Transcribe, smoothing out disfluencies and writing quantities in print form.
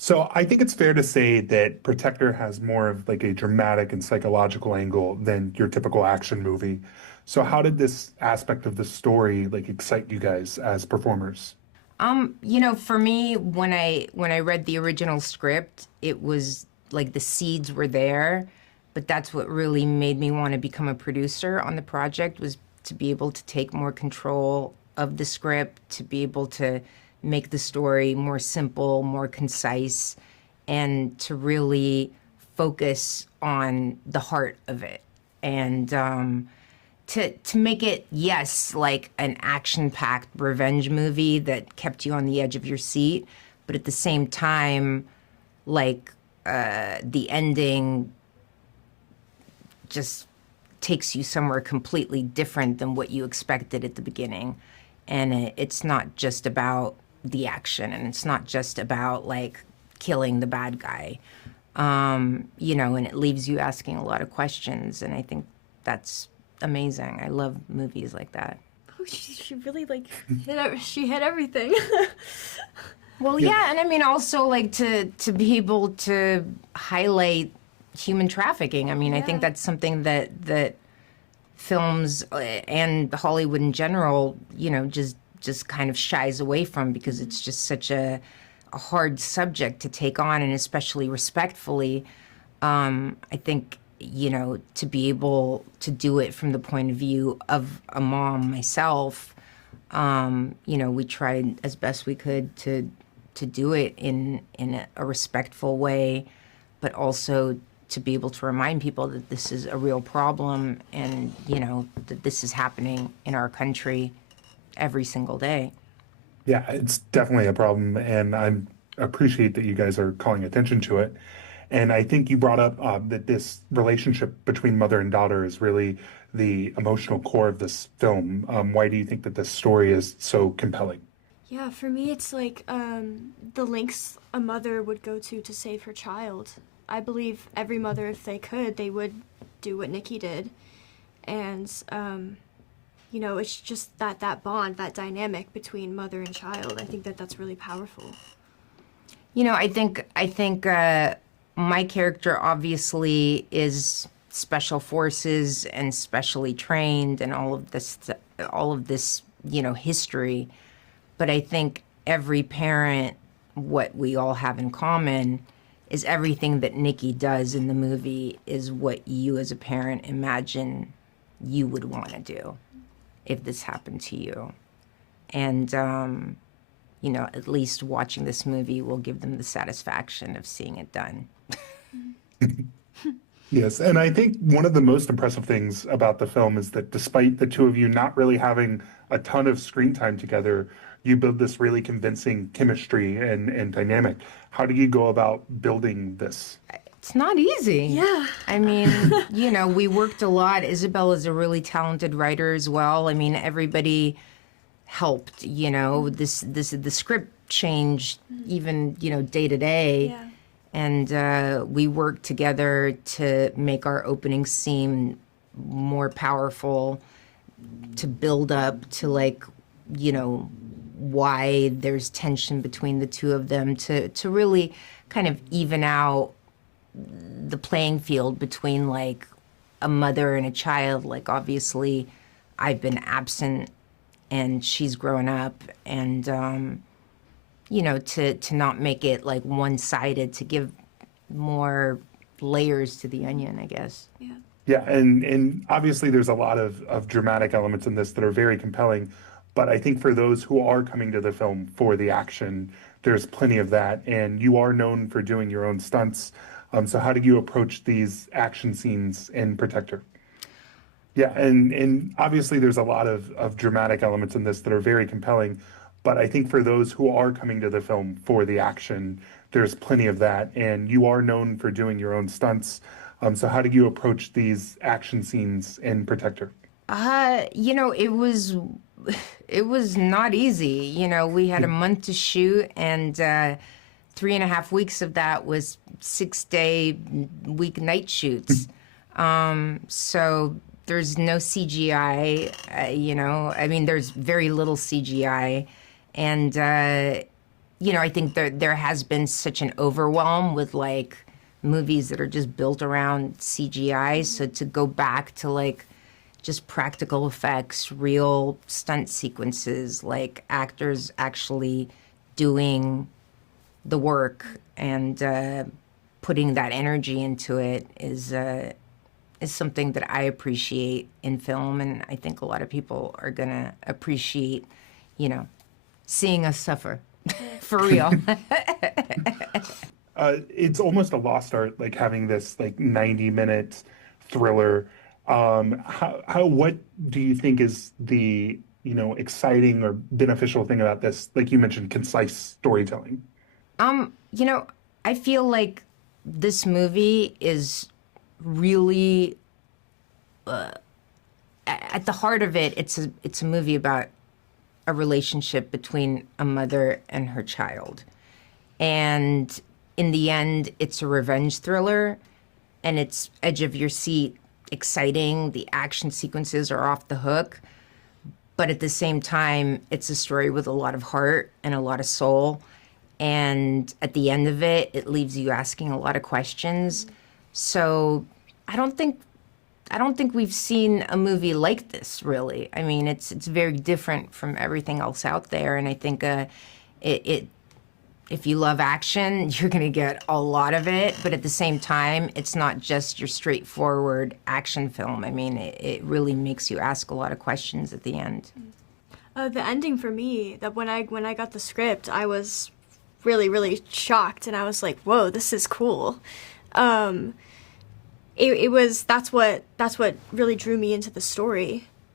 So I think it's fair to say that Protector has more of like a dramatic and psychological angle than your typical action movie. So how did this aspect of the story like excite you guys as performers? For me, when I read the original script, it was like the seeds were there, but that's what really made me want to become a producer on the project was to be able to take more control of the script, to be able to make the story more simple, more concise, and to really focus on the heart of it. And to make it, yes, like an action-packed revenge movie that kept you on the edge of your seat, but at the same time, like the ending just takes you somewhere completely different than what you expected at the beginning. And it's not just about the action, and it's not just about like killing the bad guy. And it leaves you asking a lot of questions, and I think that's amazing. I love movies like that. Oh, she really like she hit everything. Well, Yeah. yeah, and I mean also like to be able to highlight human trafficking. I mean, I think Yeah. that's something that films and Hollywood in general, just kind of shies away from because it's just such a hard subject to take on, and especially respectfully. I think, to be able to do it from the point of view of a mom myself, we tried as best we could to do it in a respectful way, but also to be able to remind people that this is a real problem and, that this is happening in our country every single day. Yeah, it's definitely a problem, and I appreciate that you guys are calling attention to it. And I think you brought up that this relationship between mother and daughter is really the emotional core of this film. Why do you think that this story is so compelling? Yeah, for me, it's like the lengths a mother would go to save her child. I believe every mother, if they could, they would do what Nikki did. And, it's just that bond, that dynamic between mother and child. I think that's really powerful. I think my character obviously is special forces and specially trained and all of this, history. But I think every parent, what we all have in common is everything that Nikki does in the movie is what you as a parent imagine you would want to do if this happened to you. And, at least watching this movie will give them the satisfaction of seeing it done. Yes, and I think one of the most impressive things about the film is that despite the two of you not really having a ton of screen time together, you build this really convincing chemistry and dynamic. How do you go about building this? It's not easy. Yeah. I mean, we worked a lot. Isabel is a really talented writer as well. I mean, everybody helped, the script changed even, day to day. Yeah. And we worked together to make our opening scene more powerful, to build up to why there's tension between the two of them, to really kind of even out the playing field between like a mother and a child. Like obviously I've been absent and she's grown up, and to not make it like one-sided, to give more layers to the onion, I guess. Yeah. Yeah, and obviously there's a lot of dramatic elements in this that are very compelling, but I think for those who are coming to the film for the action, there's plenty of that, and you are known for doing your own stunts. So how do you approach these action scenes in Protector? Yeah, and obviously there's a lot of dramatic elements in this that are very compelling, but I think for those who are coming to the film for the action, there's plenty of that, and you are known for doing your own stunts. So how do you approach these action scenes in Protector? It was not easy. We had a month to shoot, and 3.5 weeks of that was 6-day weeknight shoots. So there's no CGI. I mean, there's very little CGI, and I think there has been such an overwhelm with like movies that are just built around CGI. So to go back to like just practical effects, real stunt sequences, like actors actually doing the work and putting that energy into it is something that I appreciate in film, and I think a lot of people are gonna appreciate, seeing us suffer for real. It's almost a lost art, like having this like 90-minute thriller. What do you think is the, exciting or beneficial thing about this? Like you mentioned, concise storytelling. I feel like this movie is really at the heart of it. It's a movie about a relationship between a mother and her child, and in the end, it's a revenge thriller, and it's edge of your seat, exciting. The action sequences are off the hook, but at the same time, it's a story with a lot of heart and a lot of soul. And at the end of it, it leaves you asking a lot of questions. So I don't think we've seen a movie like this, really. I mean, it's very different from everything else out there, and I think if you love action, you're going to get a lot of it. But at the same time, it's not just your straightforward action film. I mean, it really makes you ask a lot of questions at the end. The ending for me, that when I got the script, I was really, really shocked, and I was like, whoa, this is cool. That's what really drew me into the story.